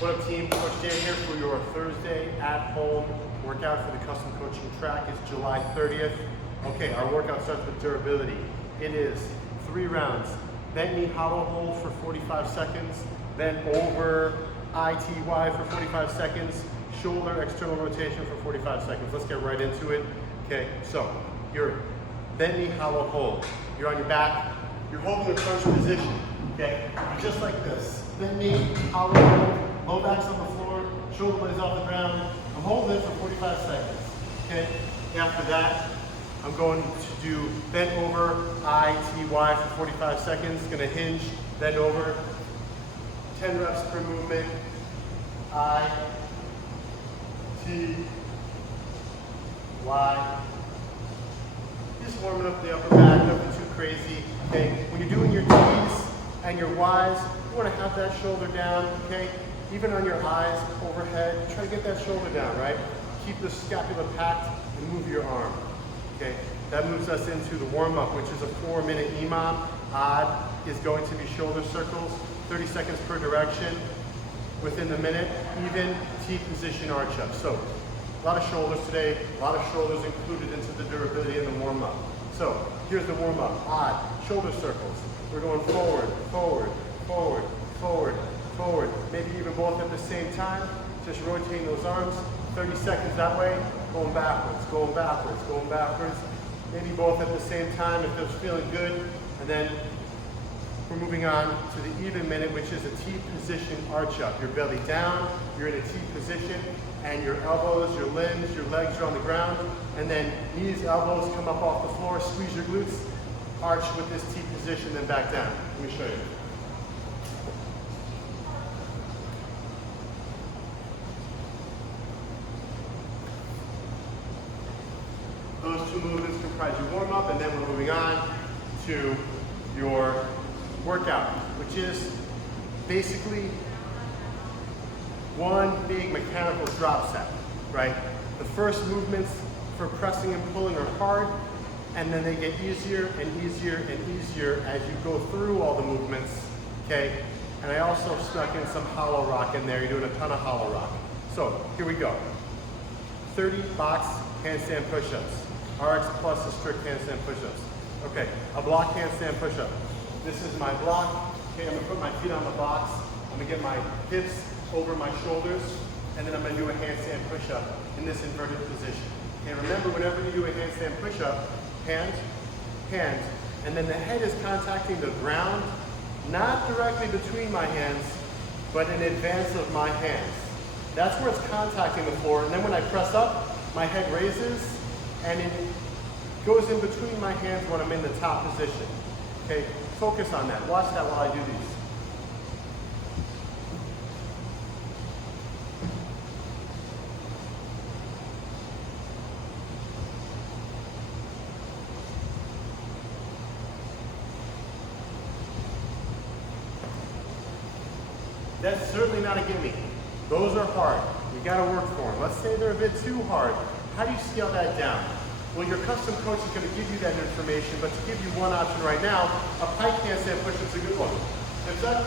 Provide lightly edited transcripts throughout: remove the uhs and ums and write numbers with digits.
What up team, Coach Dan here for your Thursday at home workout for the custom coaching track. It's July 30th. Okay, our workout starts with durability. It is 3 rounds. Bent knee hollow hold for 45 seconds, bent over ITY for 45 seconds, shoulder external rotation for 45 seconds. Let's get right into it. Okay, so your bent knee hollow hold. You're on your back, you're holding a crunch position. Okay, you're just like this. Bent knee, hollow hold, low back's on the floor, shoulder blades off the ground. I'm holding it for 45 seconds. Okay, after that, I'm going to do bent over ITY for 45 seconds. Gonna hinge, bend over, 10 reps per movement. I, T, Y. Just warming up the upper back, nothing too crazy. Okay, when you're doing your T's and your Y's, you want to have that shoulder down. Okay, even on your eyes overhead, try to get that shoulder down. Right, keep the scapula packed and move your arm. Okay, that moves us into the warm-up, which is a 4-minute EMOM. Odd is going to be shoulder circles, 30 seconds per direction. Within the minute, even T position arch up. So a lot of shoulders today, a lot of shoulders included into the durability in the warm-up. So here's the warm-up. Odd, shoulder circles. We're going forward, forward, forward, forward, forward. Maybe even both at the same time. Just rotating those arms. 30 seconds that way. Going backwards, going backwards, going backwards. Maybe both at the same time if it's feeling good. And then we're moving on to the even minute, which is a T position arch up. Your belly down, you're in a T position, and your elbows, your limbs, your legs are on the ground, and then knees, elbows come up off the floor, squeeze your glutes, arch with this T position, then back down. Let me show you. Those two movements comprise your warm-up, and then we're moving on to your workout, which is basically one big mechanical drop set, right? The first movements for pressing and pulling are hard, and then they get easier and easier and easier as you go through all the movements, okay? And I also snuck in some hollow rock in there. You're doing a ton of hollow rock. So here we go. 30 box handstand push-ups. RX plus is strict handstand push-ups. Okay, a block handstand push-up. This is my block. Okay, I'm gonna put my feet on the box. I'm gonna get my hips over my shoulders, and then I'm gonna do a handstand push-up in this inverted position. And remember, whenever you do a handstand push-up, hand, hand, and then the head is contacting the ground, not directly between my hands, but in advance of my hands. That's where it's contacting the floor, and then when I press up, my head raises, and it goes in between my hands when I'm in the top position. Okay, focus on that. Watch that while I do these. That's certainly not a gimme. Those are hard. You gotta work for them. Let's say they're a bit too hard. How do you scale that down? Well, your custom coach is going to give you that information, but to give you one option right now, a Pike handstand push-up is a good one. Hips up.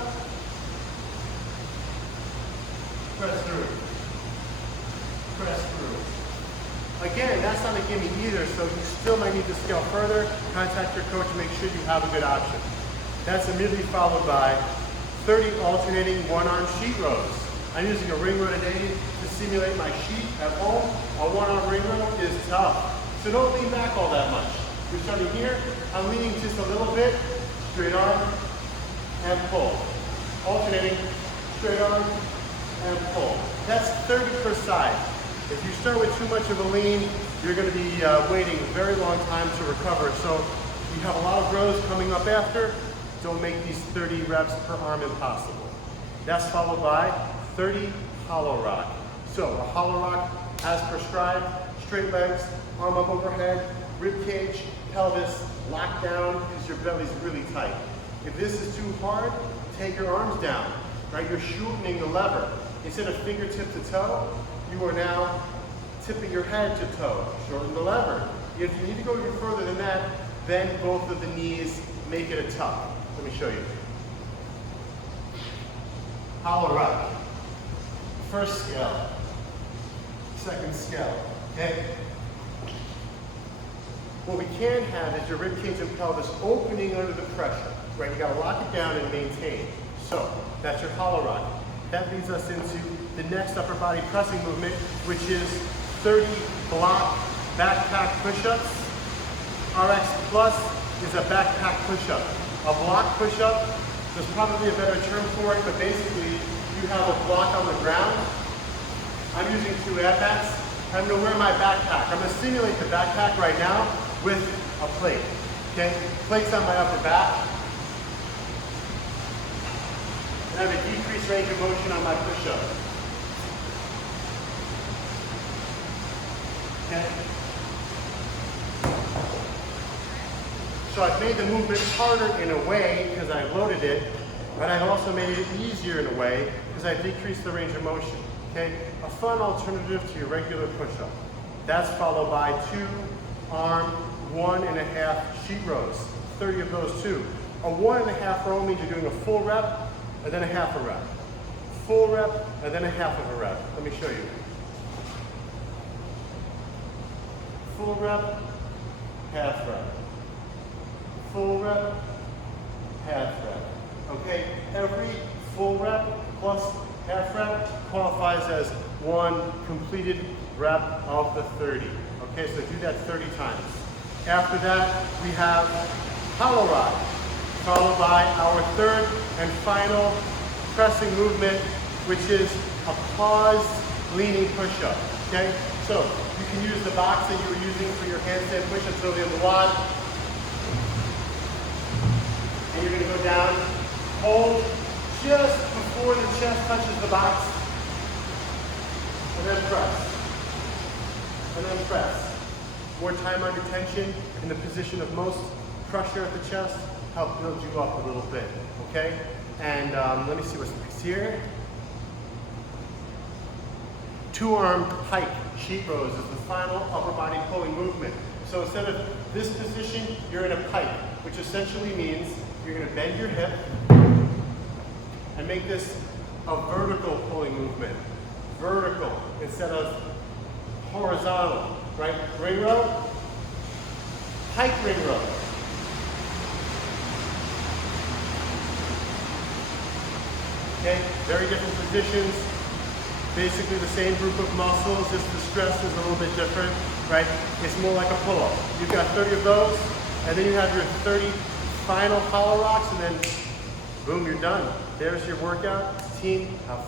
Press through. Press through. Again, that's not a gimme either, so you still might need to scale further. Contact your coach and make sure you have a good option. That's immediately followed by 30 alternating one-arm sheet rows. I'm using a ring row today to simulate my sheet at home. A one-arm ring row is tough. So don't lean back all that much. You're starting here, I'm leaning just a little bit, straight arm, and pull. Alternating, straight arm, and pull. That's 30 per side. If you start with too much of a lean, you're gonna be waiting a very long time to recover. So you have a lot of rows coming up after, don't make these 30 reps per arm impossible. That's followed by 30 hollow rock. So a hollow rock, as prescribed, straight legs, arm up overhead, rib cage, pelvis, locked down because your belly's really tight. If this is too hard, take your arms down, right? You're shortening the lever. Instead of fingertip to toe, you are now tipping your head to toe. Shorten the lever. If you need to go even further than that, bend both of the knees, make it a tuck. Let me show you. Hollow rock. First scale, second scale, okay? What we can have is your rib cage and pelvis opening under the pressure, right? You gotta lock it down and maintain. So, that's your hollow rock. That leads us into the next upper body pressing movement, which is 30 block backpack push-ups. RX Plus is a backpack push-up. A block push-up, there's probably a better term for it, but basically you have a block on the ground. I'm using 2 air mats. I'm gonna wear my backpack. I'm gonna simulate the backpack right now with a plate, okay? Plate's on my upper back. And I have a decreased range of motion on my push-up. Okay? So I've made the movement harder in a way because I loaded it, but I've also made it easier in a way because I've decreased the range of motion. Okay? A fun alternative to your regular push-up. That's followed by 2 arm 1.5 sheet rows. 30 of those too. A 1.5 row means you're doing a full rep and then a half a rep. Full rep and then a half of a rep. Let me show you. Full rep, half rep. Full rep, half rep. Okay, every full rep plus half rep qualifies as 1 completed rep of the 30. Okay, so do that 30 times. After that, we have hollow rock, followed by our third and final pressing movement, which is a paused leaning push-up. Okay, so you can use the box that you were using for your handstand push-ups earlier in the WOD. And you're going to go down, hold just before the chest touches the box, and then press, and then press. More time under tension in the position of most pressure at the chest, help build you up a little bit, okay? And let me see what's next here. 2-arm pike sheet rows is the final upper body pulling movement. So instead of this position, you're in a pike, which essentially means you're going to bend your hip and make this a vertical pulling movement. Vertical instead of horizontal, right? Ring row, pike ring row. Okay, very different positions. Basically the same group of muscles, just the stress is a little bit different, right? It's more like a pull-up. You've got 30 of those, and then you have your 30 final hollow rocks, and then boom, you're done. There's your workout. Team, have fun.